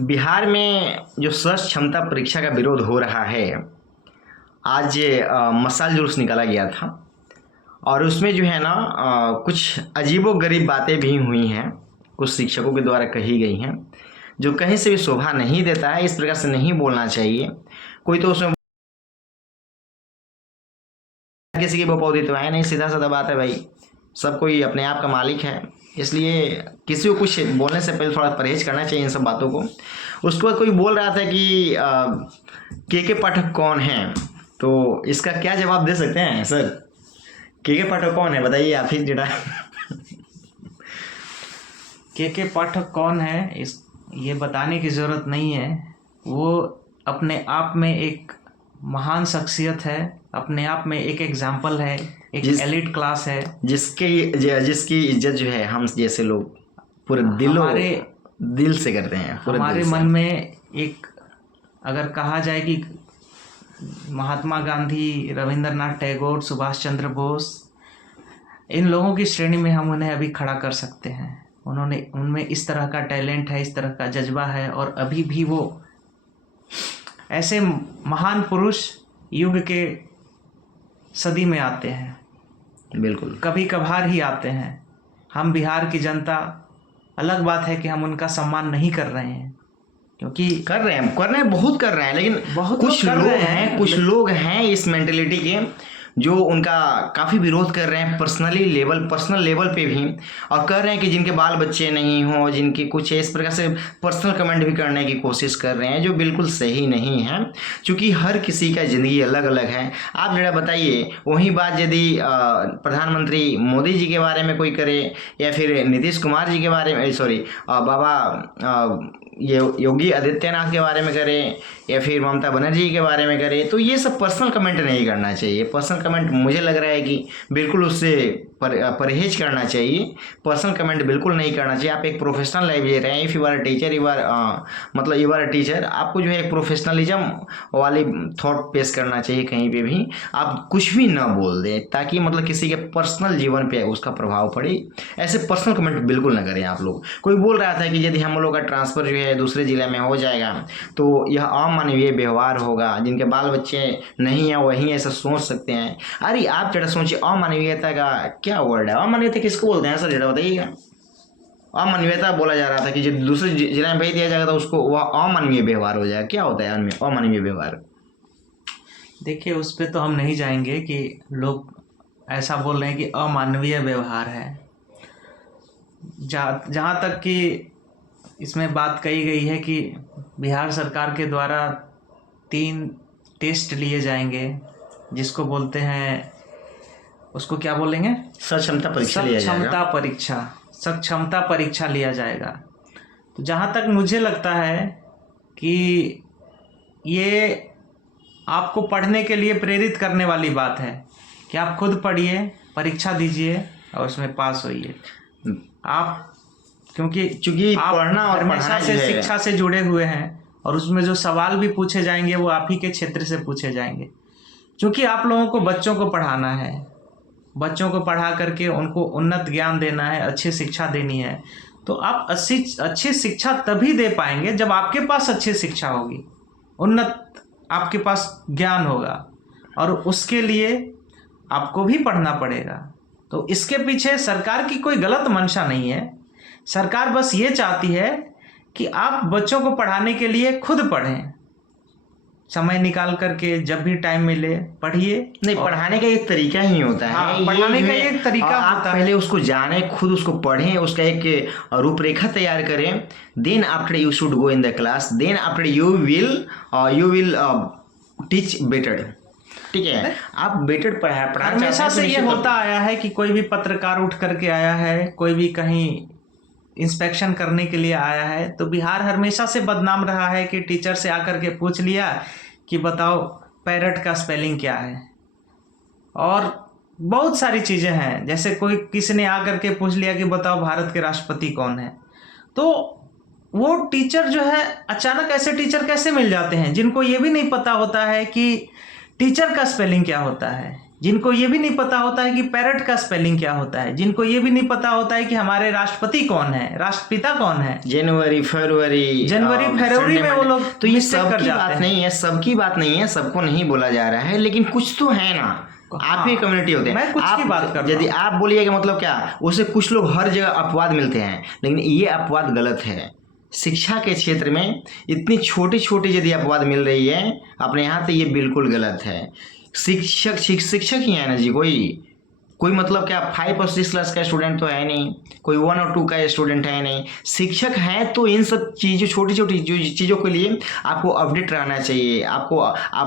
बिहार में जो सर्च क्षमता परीक्षा का विरोध हो रहा है, आज मशाल जुलूस निकाला गया था और उसमें जो है ना कुछ अजीबोगरीब बातें भी हुई हैं, कुछ शिक्षकों के द्वारा कही गई हैं जो कहीं से भी शोभा नहीं देता है। इस प्रकार से नहीं बोलना चाहिए। कोई तो उसमें किसी की बपौती तो है नहीं, सीधा साधा बात है भाई, सब कोई अपने आप का मालिक है, इसलिए किसी को कुछ बोलने से पहले थोड़ा परहेज करना चाहिए इन सब बातों को। उसके बाद कोई बोल रहा था कि के पाठक कौन है, तो इसका क्या जवाब दे सकते हैं सर? के पाठक कौन है बताइए आप ही जरा। के पाठक कौन है ये बताने की ज़रूरत नहीं है। वो अपने आप में एक महान शख्सियत है, अपने आप में एक एग्जाम्पल है, एक एलिट क्लास है, जिसकी इज्जत जो है हम जैसे लोग पूरे दिल से करते हैं। हमारे मन में एक, अगर कहा जाए कि महात्मा गांधी, रविंद्रनाथ टैगोर, सुभाष चंद्र बोस, इन लोगों की श्रेणी में हम उन्हें अभी खड़ा कर सकते हैं। उनमें इस तरह का टैलेंट है, इस तरह का जज्बा है और अभी भी वो ऐसे महान पुरुष युग के सदी में आते हैं। बिल्कुल, कभी कभार ही आते हैं। हम बिहार की जनता, अलग बात है कि हम उनका सम्मान नहीं कर रहे हैं, क्योंकि कर रहे हैं बहुत कर रहे हैं, लेकिन बहुत कुछ लोग हैं इस मेंटेलिटी के जो उनका काफ़ी विरोध कर रहे हैं पर्सनल लेवल पे भी, और कर रहे हैं कि जिनके बाल बच्चे नहीं हों, जिनके कुछ इस प्रकार से पर्सनल कमेंट भी करने की कोशिश कर रहे हैं, जो बिल्कुल सही नहीं है, क्योंकि हर किसी का ज़िंदगी अलग अलग है। आप जरा बताइए, वही बात यदि प्रधानमंत्री मोदी जी के बारे में कोई करे, या फिर नीतीश कुमार जी के बारे में, बाबा योगी आदित्यनाथ के बारे में करें, या फिर ममता बनर्जी के बारे में करें, तो ये सब पर्सनल कमेंट नहीं करना चाहिए। पर्सनल कमेंट मुझे लग रहा है कि बिल्कुल उससे परहेज करना चाहिए। पर्सनल कमेंट बिल्कुल नहीं करना चाहिए। आप एक प्रोफेशनल लाइफ जी रहे हैं। If you are teacher, you are teacher, आपको जो है एक प्रोफेशनलिज्म वाली थॉट पेश करना चाहिए। कहीं पे भी आप कुछ भी ना बोल दें, ताकि मतलब किसी के पर्सनल जीवन पे उसका प्रभाव पड़े। ऐसे पर्सनल कमेंट बिल्कुल ना करें आप लोग। कोई बोल रहा था कि यदि हम लोग का ट्रांसफ़र जो है दूसरे ज़िले में हो जाएगा तो यह अमानवीय व्यवहार होगा, जिनके बाल बच्चे नहीं हैं वही ऐसा सोच सकते हैं। अरे आप जरा सोचिए, अमानवीयता का क्या वर्ड है? अमानवीयता किसको बोलते हैं सर, जरा बताइएगा। अमानवीयता बोला जा रहा था कि जब दूसरे जिले में भेज दिया जाएगा तो उसको वह अमानवीय व्यवहार हो जाएगा। क्या होता है अमानवीय व्यवहार? देखिए, उस पर तो हम नहीं जाएंगे कि लोग ऐसा बोल रहे हैं कि अमानवीय व्यवहार है। जहाँ तक कि इसमें बात कही गई है कि बिहार सरकार के द्वारा 3 टेस्ट लिए जाएंगे, जिसको बोलते हैं, उसको क्या बोलेंगे, सक्षमता परीक्षा लिया जाएगा। तो जहाँ तक मुझे लगता है कि ये आपको पढ़ने के लिए प्रेरित करने वाली बात है कि आप खुद पढ़िए, परीक्षा दीजिए और उसमें पास होइए। आप क्योंकि आप पढ़ना और हमेशा से शिक्षा से जुड़े हुए हैं और उसमें जो सवाल भी पूछे जाएंगे वो आप ही के क्षेत्र से पूछे जाएंगे, क्योंकि आप लोगों को बच्चों को पढ़ाना है। बच्चों को पढ़ा करके उनको उन्नत ज्ञान देना है, अच्छी शिक्षा देनी है। तो आप अच्छी शिक्षा तभी दे पाएंगे जब आपके पास अच्छी शिक्षा होगी, उन्नत आपके पास ज्ञान होगा, और उसके लिए आपको भी पढ़ना पड़ेगा। तो इसके पीछे सरकार की कोई गलत मंशा नहीं है। सरकार बस ये चाहती है कि आप बच्चों को पढ़ाने के लिए खुद पढ़ें, समय निकाल करके जब भी टाइम मिले पढ़िए। नहीं, पढ़ाने का एक तरीका ही होता है। हाँ, पढ़ाने का एक तरीका होता है। पहले उसको जाने, खुद उसको पढ़ें, उसका एक रूपरेखा तैयार करें। Then after you should go in the class, then after you will teach better. ठीक है, आप बेटर पढ़ा। हमेशा से ये होता आया है कि कोई भी पत्रकार उठ करके आया है, कोई भी कहीं इंस्पेक्शन करने के लिए आया है, तो बिहार हमेशा से बदनाम रहा है कि टीचर से आकर के पूछ लिया कि बताओ पैरट का स्पेलिंग क्या है, और बहुत सारी चीज़ें हैं। जैसे कोई किसी ने आकर के पूछ लिया कि बताओ भारत के राष्ट्रपति कौन है, तो वो टीचर जो है, अचानक ऐसे टीचर कैसे मिल जाते हैं जिनको ये भी नहीं पता होता है कि टीचर का स्पेलिंग क्या होता है। जिनको ये भी नहीं पता होता है कि पैरट का स्पेलिंग क्या होता है, जिनको ये भी नहीं पता होता है कि हमारे राष्ट्रपति कौन है, राष्ट्रपिता कौन है। जनवरी फरवरी में वो लोग तो ये मिस्टेक कर सबकी जाते बात हैं। नहीं है, सबकी बात नहीं है, सबको नहीं बोला जा रहा है, लेकिन कुछ तो है ना। आप ही कम्युनिटी होते हैं, मैं कुछ की बात कर रहा यदि हूं। आप बोलिएगा मतलब क्या, उसे कुछ लोग हर जगह अपवाद मिलते हैं, लेकिन ये अपवाद गलत है। शिक्षा के क्षेत्र में इतनी छोटी छोटी यदि अपवाद मिल रही है अपने यहाँ, तो ये बिल्कुल गलत है। शिक्षक ही है ना जी, कोई मतलब क्या 5 और 6 क्लास का स्टूडेंट तो है नहीं, कोई 1 और 2 का स्टूडेंट है नहीं। शिक्षक है तो इन सब चीज़ों, छोटी छोटी जो चीज़ों के लिए आपको अपडेट रहना चाहिए, आप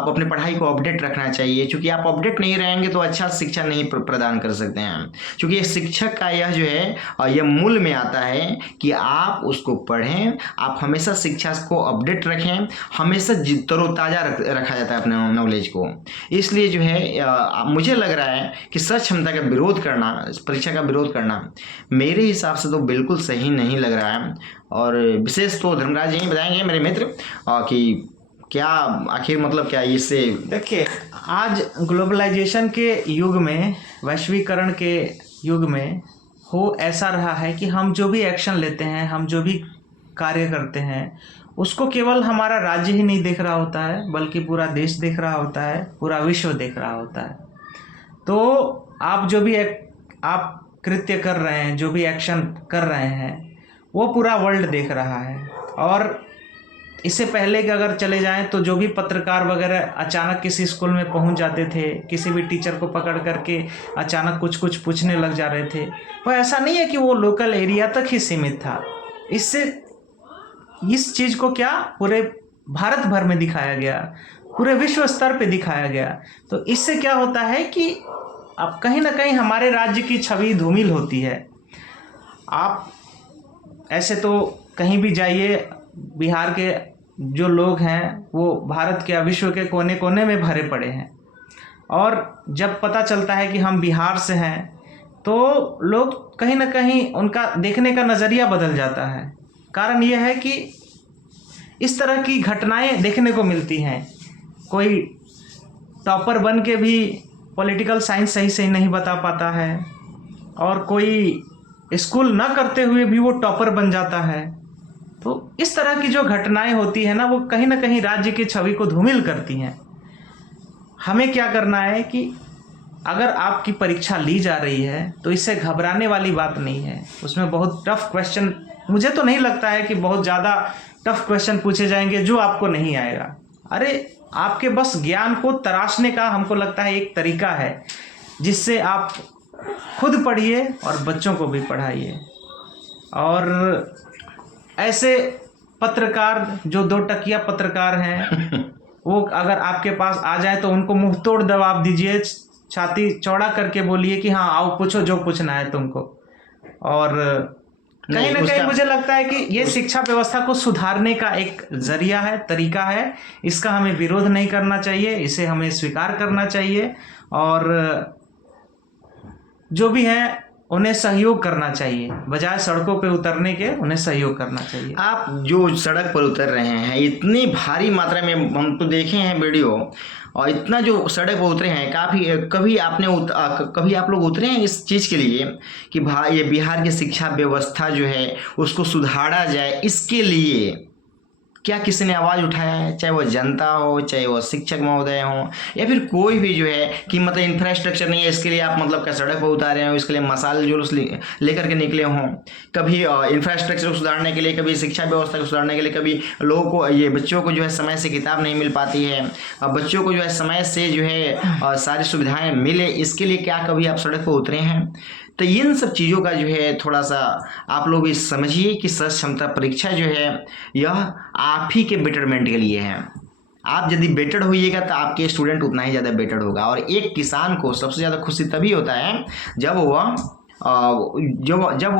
अपने पढ़ाई को अपडेट रखना चाहिए, क्योंकि आप अपडेट नहीं रहेंगे तो अच्छा शिक्षा नहीं प्रदान कर सकते हैं। क्योंकि ये शिक्षक का यह जो है यह मूल में आता है कि आप उसको पढ़ें, आप हमेशा शिक्षा को अपडेट रखें, हमेशा तरोताज़ा रखा जाता है अपने नॉलेज को। इसलिए जो है मुझे लग रहा है कि सच क्षमता का विरोध करना, परीक्षा का विरोध करना मेरे हिसाब से तो बिल्कुल सही नहीं लग रहा है। और विशेष तो धर्मराज जी बताएंगे मेरे मित्र कि क्या आखिर मतलब क्या इससे। देखिए, आज ग्लोबलाइजेशन के युग में, वैश्वीकरण के युग में हो ऐसा रहा है कि हम जो भी एक्शन लेते हैं, हम जो भी कार्य करते हैं, उसको केवल हमारा राज्य ही नहीं देख रहा होता है, बल्कि पूरा देश देख रहा होता है, पूरा विश्व देख रहा होता है। तो आप जो भी आप कृत्य कर रहे हैं, जो भी एक्शन कर रहे हैं, वो पूरा वर्ल्ड देख रहा है। और इससे पहले कि अगर चले जाएं तो जो भी पत्रकार वगैरह अचानक किसी स्कूल में पहुंच जाते थे, किसी भी टीचर को पकड़ करके अचानक कुछ पूछने लग जा रहे थे, वो ऐसा नहीं है कि वो लोकल एरिया तक ही सीमित था। इससे इस चीज़ को क्या पूरे भारत भर में दिखाया गया, पूरे विश्व स्तर पे दिखाया गया। तो इससे क्या होता है कि अब कहीं ना कहीं हमारे राज्य की छवि धूमिल होती है। आप ऐसे तो कहीं भी जाइए, बिहार के जो लोग हैं वो भारत के, विश्व के कोने कोने में भरे पड़े हैं। और जब पता चलता है कि हम बिहार से हैं तो लोग कहीं ना कहीं उनका देखने का नज़रिया बदल जाता है। कारण यह है कि इस तरह की घटनाएं देखने को मिलती हैं। कोई टॉपर बन के भी पॉलिटिकल साइंस सही से नहीं बता पाता है, और कोई स्कूल ना करते हुए भी वो टॉपर बन जाता है। तो इस तरह की जो घटनाएं होती है ना, वो कहीं ना कहीं राज्य की छवि को धूमिल करती हैं। हमें क्या करना है कि अगर आपकी परीक्षा ली जा रही है तो इससे घबराने वाली बात नहीं है। उसमें बहुत टफ क्वेश्चन, मुझे तो नहीं लगता है कि बहुत ज़्यादा टफ क्वेश्चन पूछे जाएंगे जो आपको नहीं आएगा। अरे आपके बस ज्ञान को तराशने का हमको लगता है एक तरीका है, जिससे आप खुद पढ़िए और बच्चों को भी पढ़ाइए। और ऐसे पत्रकार जो 2 टकिया पत्रकार हैं वो अगर आपके पास आ जाए तो उनको मुंह तोड़ जवाब दीजिए, छाती चौड़ा करके बोलिए कि हाँ आओ पूछो जो पूछना है तुमको। और कहीं ना कहीं मुझे लगता है कि ये शिक्षा व्यवस्था को सुधारने का एक जरिया है, तरीका है। इसका हमें विरोध नहीं करना चाहिए, इसे हमें स्वीकार करना चाहिए, और जो भी है उन्हें सहयोग करना चाहिए, बजाय सड़कों पे उतरने के उन्हें सहयोग करना चाहिए। आप जो सड़क पर उतर रहे हैं, इतनी भारी मात्रा में हम तो देखे हैं वीडियो, और इतना जो सड़क पर उतरे हैं, कभी आप लोग उतरे हैं इस चीज़ के लिए कि भाई ये बिहार की शिक्षा व्यवस्था जो है उसको सुधारा जाए, इसके लिए क्या किसी ने आवाज़ उठाया है? चाहे वो जनता हो, चाहे वो शिक्षक महोदय हो, या फिर कोई भी जो है कि मतलब इंफ्रास्ट्रक्चर नहीं है इसके लिए आप मतलब क्या सड़क पर उतारे हो, इसके लिए मसाल जुलूस लेकर के निकले हों। कभी इंफ्रास्ट्रक्चर को सुधारने के लिए, कभी शिक्षा व्यवस्था को सुधारने के लिए, कभी लोगों को, ये बच्चों को जो है समय से किताब नहीं मिल पाती है, बच्चों को जो है समय से जो है सारी सुविधाएँ मिले, इसके लिए क्या कभी आप सड़क पर उतरे हैं? तो इन सब चीज़ों का जो है थोड़ा सा आप लोग इस समझिए कि सच क्षमता परीक्षा जो है यह आप ही के बेटरमेंट के लिए है। आप यदि बेटर होइएगा तो आपके स्टूडेंट उतना ही ज़्यादा बेटर होगा। और एक किसान को सबसे ज़्यादा खुशी तभी होता है जब वो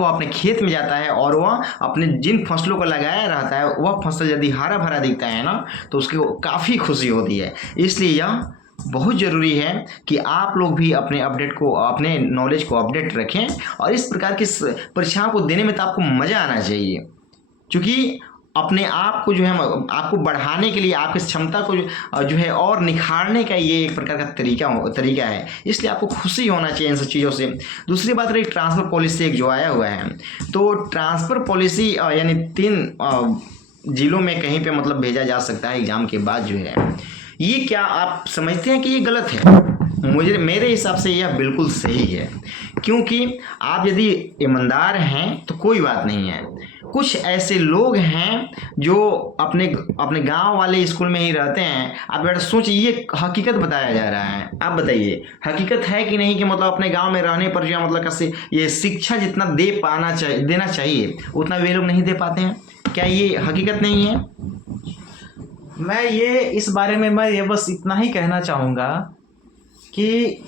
अपने खेत में जाता है और वह अपने जिन फसलों को लगाया रहता है वह फसल यदि हरा भरा दिखता है ना, तो उसको काफ़ी खुशी होती है। इसलिए यह बहुत ज़रूरी है कि आप लोग भी अपने नॉलेज को अपडेट रखें, और इस प्रकार की परीक्षाओं को देने में तो आपको मज़ा आना चाहिए। क्योंकि अपने आप को जो है आपको बढ़ाने के लिए, आपकी क्षमता को जो है और निखारने का ये एक प्रकार का तरीका है। इसलिए आपको खुशी होना चाहिए इन सब चीज़ों से। दूसरी बात रही ट्रांसफ़र पॉलिसी एक जो आया हुआ है, तो ट्रांसफ़र पॉलिसी यानी 3 जिलों में कहीं पे मतलब भेजा जा सकता है एग्ज़ाम के बाद जो है, ये क्या आप समझते हैं कि ये गलत है? मेरे हिसाब से यह बिल्कुल सही है, क्योंकि आप यदि ईमानदार हैं तो कोई बात नहीं है। कुछ ऐसे लोग हैं जो अपने गांव वाले स्कूल में ही रहते हैं। आप बेटा सोचिए, ये हकीकत बताया जा रहा है। आप बताइए हकीकत है कि नहीं कि मतलब अपने गांव में रहने पर जो है मतलब कैसे ये शिक्षा जितना देना चाहिए उतना वे लोग नहीं दे पाते हैं। क्या ये हकीकत नहीं है? इस बारे में मैं ये बस इतना ही कहना चाहूँगा कि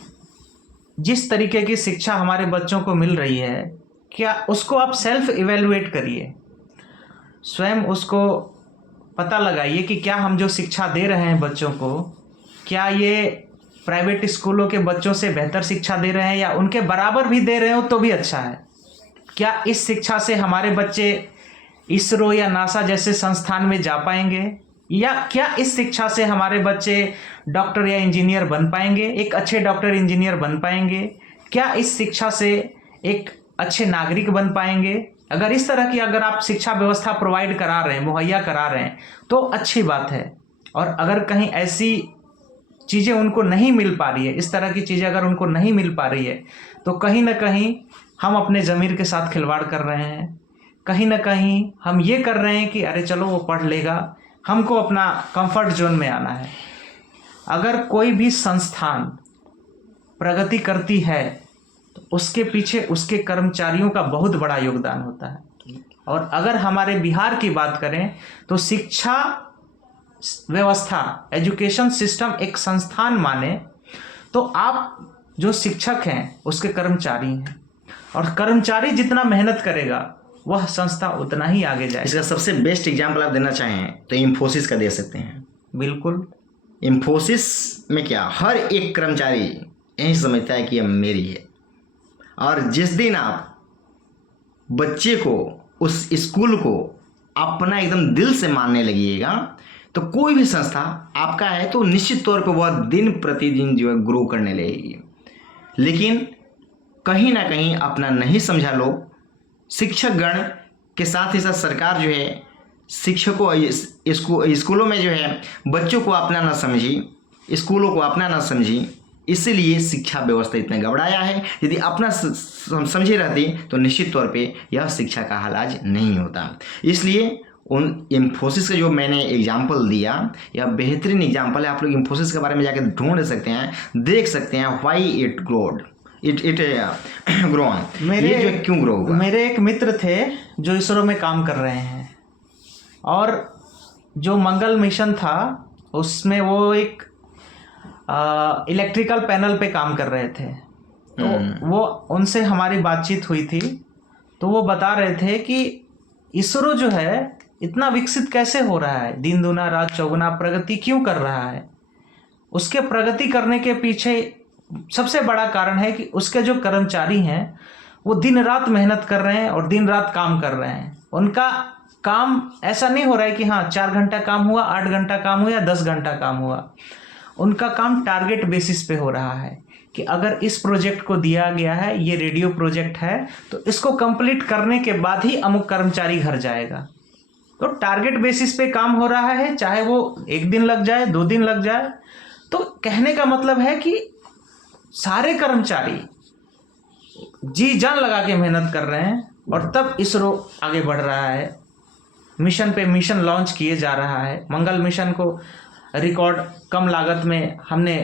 जिस तरीके की शिक्षा हमारे बच्चों को मिल रही है, क्या उसको आप सेल्फ इवेलुएट करिए, स्वयं उसको पता लगाइए कि क्या हम जो शिक्षा दे रहे हैं बच्चों को, क्या ये प्राइवेट स्कूलों के बच्चों से बेहतर शिक्षा दे रहे हैं या उनके बराबर भी दे रहे हो तो भी अच्छा है। क्या इस शिक्षा से हमारे बच्चे इसरो या नासा जैसे संस्थान में जा पाएंगे, या क्या इस शिक्षा से हमारे बच्चे डॉक्टर या इंजीनियर बन पाएंगे, एक अच्छे डॉक्टर इंजीनियर बन पाएंगे? क्या इस शिक्षा से एक अच्छे नागरिक बन पाएंगे? अगर इस तरह की अगर आप शिक्षा व्यवस्था प्रोवाइड करा रहे हैं, मुहैया करा रहे हैं, तो अच्छी बात है। और अगर कहीं ऐसी चीज़ें उनको नहीं मिल पा रही है, इस तरह की चीज़ें अगर उनको नहीं मिल पा रही है, तो कहीं ना कहीं हम अपने ज़मीर के साथ खिलवाड़ कर रहे हैं। कहीं ना कहीं हम ये कर रहे हैं कि अरे चलो वो पढ़ लेगा, हमको अपना कंफर्ट जोन में आना है। अगर कोई भी संस्थान प्रगति करती है तो उसके पीछे उसके कर्मचारियों का बहुत बड़ा योगदान होता है। और अगर हमारे बिहार की बात करें तो शिक्षा व्यवस्था, एजुकेशन सिस्टम एक संस्थान माने तो आप जो शिक्षक हैं उसके कर्मचारी हैं, और कर्मचारी जितना मेहनत करेगा वह संस्था उतना ही आगे जाएगी। इसका सबसे बेस्ट एग्जाम्पल आप देना चाहें तो इंफोसिस का दे सकते हैं। बिल्कुल। इंफोसिस में क्या हर एक कर्मचारी यही समझता है कि यह मेरी है, और जिस दिन आप बच्चे को, उस स्कूल को अपना एकदम दिल से मानने लगिएगा तो कोई भी संस्था आपका है तो निश्चित तौर पर वह दिन प्रतिदिन जो है ग्रो करने लगेगी। लेकिन कहीं ना कहीं अपना नहीं समझा लोग, शिक्षक गण के साथ ही साथ सरकार जो है शिक्षकों स्कूलों में जो है बच्चों को अपना ना समझी, स्कूलों को अपना ना समझी, इसीलिए शिक्षा व्यवस्था इतना गड़बड़ाया है। यदि अपना समझे रहती तो निश्चित तौर पे यह शिक्षा का हाल आज नहीं होता। इसलिए उन इंफोसिस का जो मैंने एग्जाम्पल दिया, यह बेहतरीन एग्जाम्पल है। आप लोग इंफोसिस के बारे में जाकर ढूंढ सकते हैं, देख सकते हैं व्हाई इट ग्रोन, ये जो क्यों ग्रो हुआ। मेरे एक मित्र थे जो इसरो में काम कर रहे हैं, और जो मंगल मिशन था उसमें वो एक इलेक्ट्रिकल पैनल पे काम कर रहे थे। तो वो उनसे हमारी बातचीत हुई थी, तो वो बता रहे थे कि इसरो जो है इतना विकसित कैसे हो रहा है, दिन दूना रात चौगुना प्रगति क्यों कर रहा है। उसके प्रगति करने के पीछे सबसे बड़ा कारण है कि उसके जो कर्मचारी हैं वो दिन रात मेहनत कर रहे हैं और दिन रात काम कर रहे हैं। उनका काम ऐसा नहीं हो रहा है कि हाँ 4 घंटा काम हुआ, 8 घंटा काम हुआ या 10 घंटा काम हुआ। उनका काम टारगेट बेसिस पे हो रहा है कि अगर इस प्रोजेक्ट को दिया गया है, ये रेडियो प्रोजेक्ट है, तो इसको कंप्लीट करने के बाद ही अमुक कर्मचारी घर जाएगा। तो टारगेट बेसिस पे काम हो रहा है, चाहे वो 1 दिन लग जाए, 2 दिन लग जाए। तो कहने का मतलब है कि सारे कर्मचारी जी जान लगा के मेहनत कर रहे हैं, और तब इसरो आगे बढ़ रहा है, मिशन पे मिशन लॉन्च किए जा रहा है। मंगल मिशन को रिकॉर्ड कम लागत में हमने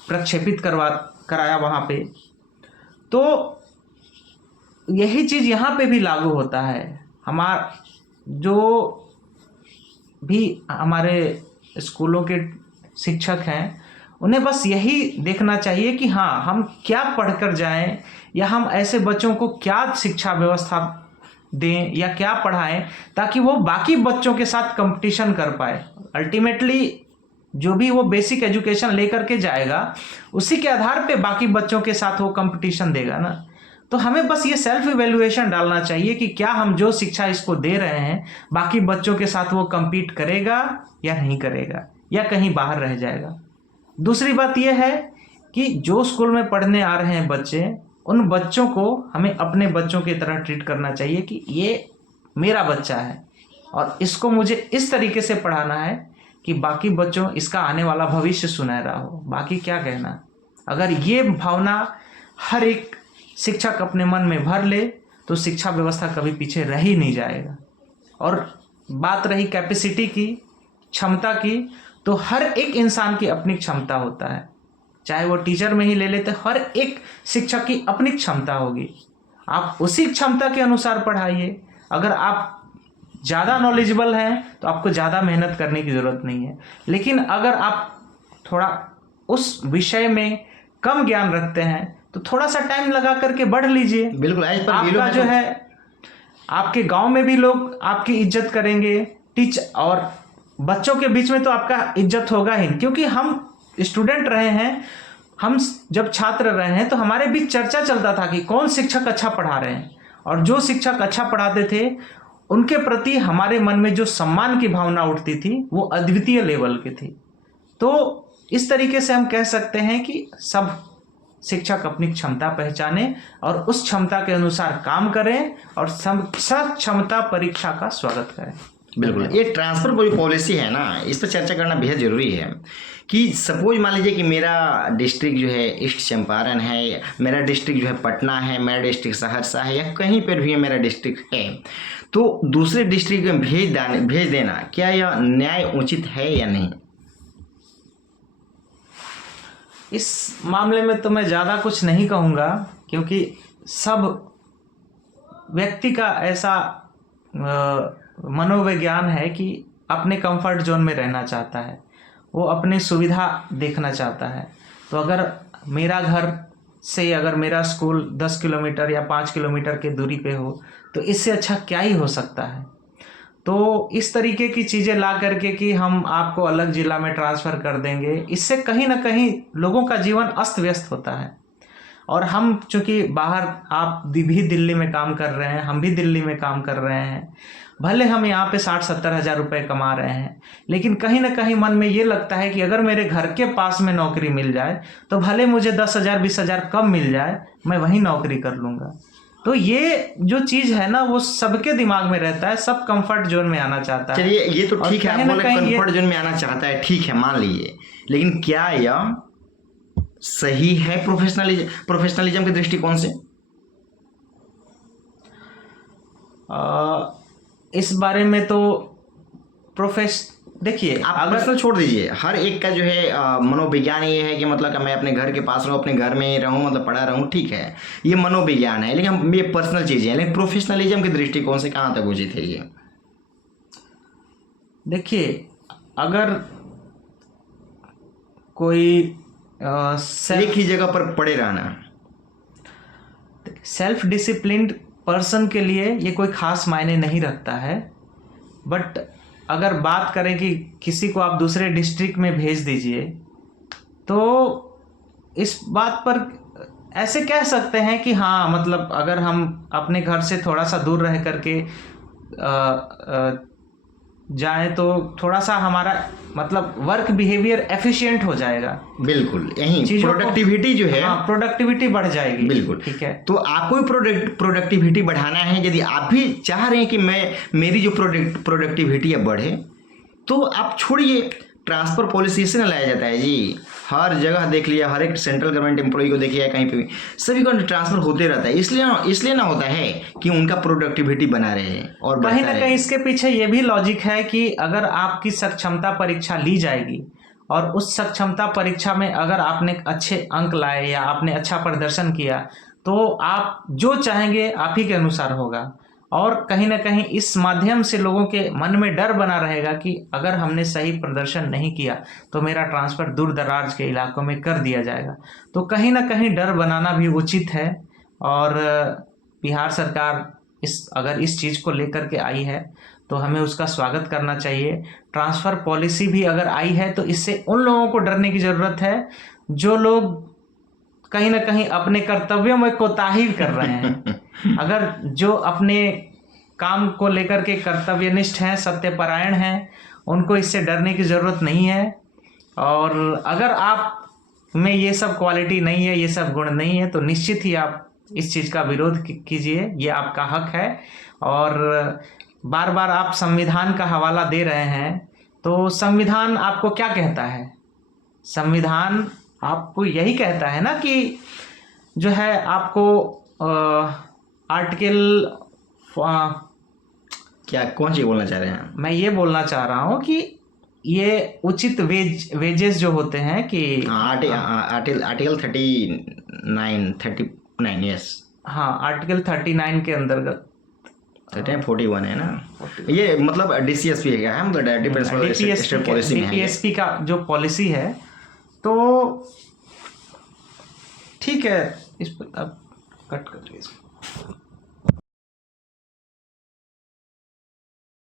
प्रक्षेपित कराया वहाँ पे। तो यही चीज़ यहाँ पे भी लागू होता है। जो भी हमारे स्कूलों के शिक्षक हैं उन्हें बस यही देखना चाहिए कि हाँ हम क्या पढ़कर जाएं, या हम ऐसे बच्चों को क्या शिक्षा व्यवस्था दें या क्या पढ़ाएं ताकि वो बाकी बच्चों के साथ कंपटीशन कर पाए। अल्टीमेटली जो भी वो बेसिक एजुकेशन लेकर के जाएगा उसी के आधार पे बाकी बच्चों के साथ वो कंपटीशन देगा ना। तो हमें बस ये सेल्फ इवेल्युएशन डालना चाहिए कि क्या हम जो शिक्षा इसको दे रहे हैं बाकी बच्चों के साथ वो compete करेगा या नहीं करेगा, या कहीं बाहर रह जाएगा। दूसरी बात यह है कि जो स्कूल में पढ़ने आ रहे हैं बच्चे, उन बच्चों को हमें अपने बच्चों की तरह ट्रीट करना चाहिए कि ये मेरा बच्चा है और इसको मुझे इस तरीके से पढ़ाना है कि बाकी बच्चों इसका आने वाला भविष्य सुनहरा हो। बाकी क्या कहना, अगर ये भावना हर एक शिक्षक अपने मन में भर ले तो शिक्षा व्यवस्था कभी पीछे रह ही नहीं जाएगा। और बात रही कैपेसिटी की, क्षमता की, तो हर एक इंसान की अपनी क्षमता होता है। चाहे वो टीचर में ही ले लेते, हर एक शिक्षक की अपनी क्षमता होगी। आप उसी क्षमता के अनुसार पढ़ाइए। अगर आप ज़्यादा नॉलेजेबल हैं तो आपको ज़्यादा मेहनत करने की ज़रूरत नहीं है, लेकिन अगर आप थोड़ा उस विषय में कम ज्ञान रखते हैं तो थोड़ा सा टाइम लगा करके बढ़ लीजिए। बिल्कुल, एज पर आपका जो है आपके गांव में भी लोग आपकी इज्जत करेंगे, और बच्चों के बीच में तो आपका इज्जत होगा ही, क्योंकि हम स्टूडेंट रहे हैं। हम जब छात्र रहे हैं तो हमारे बीच चर्चा चलता था कि कौन शिक्षक अच्छा पढ़ा रहे हैं, और जो शिक्षक अच्छा पढ़ाते थे उनके प्रति हमारे मन में जो सम्मान की भावना उठती थी वो अद्वितीय लेवल की थी। तो इस तरीके से हम कह सकते हैं कि सब शिक्षक अपनी क्षमता पहचाने और उस क्षमता के अनुसार काम करें और सब क्षमता परीक्षा का स्वागत करें। बिल्कुल, ये ट्रांसफर जो पॉलिसी है ना, इस पर चर्चा करना बेहद ज़रूरी है कि सपोज मान लीजिए कि मेरा डिस्ट्रिक्ट जो है ईस्ट चंपारण है, मेरा डिस्ट्रिक्ट जो है पटना है, मेरा डिस्ट्रिक्ट सहरसा है, या कहीं पर भी मेरा डिस्ट्रिक्ट है, तो दूसरे डिस्ट्रिक्ट में भेज देना क्या यह न्याय उचित है या नहीं? इस मामले में तो मैं ज़्यादा कुछ नहीं कहूँगा, क्योंकि सब व्यक्ति का ऐसा मनोविज्ञान है कि अपने कंफर्ट जोन में रहना चाहता है, वो अपनी सुविधा देखना चाहता है। तो अगर मेरा घर से अगर मेरा स्कूल 10 किलोमीटर या 5 किलोमीटर की दूरी पे हो तो इससे अच्छा क्या ही हो सकता है। तो इस तरीके की चीज़ें ला करके कि हम आपको अलग ज़िला में ट्रांसफ़र कर देंगे, इससे कहीं ना कहीं लोगों का जीवन अस्त व्यस्त होता है। और हम चूँकि बाहर, आप भी दिल्ली में काम कर रहे हैं, हम भी दिल्ली में काम कर रहे हैं, भले हम यहाँ पे 60-70 हज़ार रुपये कमा रहे हैं, लेकिन कहीं ना कहीं मन में ये लगता है कि अगर मेरे घर के पास में नौकरी मिल जाए तो भले मुझे 10,000 20,000 कम मिल जाए, मैं वहीं नौकरी कर लूँगा। तो ये जो चीज़ है ना, वो सबके दिमाग में रहता है, सब कंफर्ट जोन में आना चाहता है। चलिए, ये तो ठीक है, आप बोले कंफर्ट जोन में आना चाहता है, ठीक है, मान लीजिए, लेकिन क्या यह सही है प्रोफेशनलिज्म के दृष्टिकोण से? इस बारे में तो देखिए, आप पर्सनल छोड़ दीजिए, हर एक का जो है मनोविज्ञान ये है कि मतलब कि मैं अपने घर के पास रहूँ, अपने घर में ही रहूँ, मतलब पढ़ा रहूँ, ठीक है, ये मनोविज्ञान है, लेकिन ये पर्सनल चीज़ें हैं। लेकिन प्रोफेशनलिज्म के दृष्टिकोण से कहाँ तक उचित है ये? देखिए, अगर कोई एक ही जगह पर पड़े रहना, सेल्फ डिसिप्लिन्ड पर्सन के लिए ये कोई खास मायने नहीं रखता है। बट अगर बात करें कि किसी को आप दूसरे डिस्ट्रिक्ट में भेज दीजिए, तो इस बात पर ऐसे कह सकते हैं कि हाँ, मतलब अगर हम अपने घर से थोड़ा सा दूर रह करके जाएं तो थोड़ा सा हमारा मतलब वर्क बिहेवियर एफिशिएंट हो जाएगा। बिल्कुल, यही प्रोडक्टिविटी जो है, हाँ, प्रोडक्टिविटी बढ़ जाएगी। बिल्कुल, ठीक है। तो आपको भी प्रोडक्टिविटी बढ़ाना है, यदि आप भी चाह रहे हैं कि मेरी जो प्रोडक्टिविटी है बढ़े, तो आप छोड़िए, ट्रांसफ़र पॉलिसी से ना लाया जाता है जी। हर जगह देख लिया, हर एक सेंट्रल गवर्नमेंट एम्प्लॉय को देखिए, कहीं पे भी सभी को ट्रांसफ़र होते रहता है। इसलिए ना होता है कि उनका प्रोडक्टिविटी बना रहे और कहीं ना कहीं इसके पीछे ये भी लॉजिक है कि अगर आपकी सक्षमता परीक्षा ली जाएगी और उस सक्षमता परीक्षा में अगर आपने अच्छे अंक लाए या आपने अच्छा प्रदर्शन किया, तो आप जो चाहेंगे आप ही के अनुसार होगा। और कहीं ना कहीं इस माध्यम से लोगों के मन में डर बना रहेगा कि अगर हमने सही प्रदर्शन नहीं किया तो मेरा ट्रांसफ़र दूर दराज के इलाकों में कर दिया जाएगा। तो कहीं ना कहीं डर बनाना भी उचित है। और बिहार सरकार अगर इस चीज़ को लेकर के आई है तो हमें उसका स्वागत करना चाहिए। ट्रांसफ़र पॉलिसी भी अगर आई है तो इससे उन लोगों को डरने की ज़रूरत है जो लोग कहीं ना कहीं अपने कर्तव्यों में कोताही कर रहे हैं। अगर जो अपने काम को लेकर के कर्तव्यनिष्ठ हैं, सत्यपरायण हैं, उनको इससे डरने की ज़रूरत नहीं है। और अगर आप में ये सब क्वालिटी नहीं है, ये सब गुण नहीं है, तो निश्चित ही आप इस चीज़ का विरोध कीजिए, ये आपका हक है। और बार बार आप संविधान का हवाला दे रहे हैं, तो संविधान आपको क्या कहता है? संविधान आपको यही कहता है ना कि जो है आपको आर्टिकल क्या कौन सी बोलना चाह रहे हैं? मैं ये बोलना चाह रहा हूँ कि ये उचित वेजेस जो होते हैं कि आर्टिकल 39 यस, हाँ, आर्टिकल 39 के अंतर्गत 41 है ना। ये मतलब डीसीएसपी है क्या है, मतलब डिफेंस स्टेट पॉलिसी में है। डीपीएसपी का जो पॉलिसी है, तो ठीक है, इस पर अब कट कर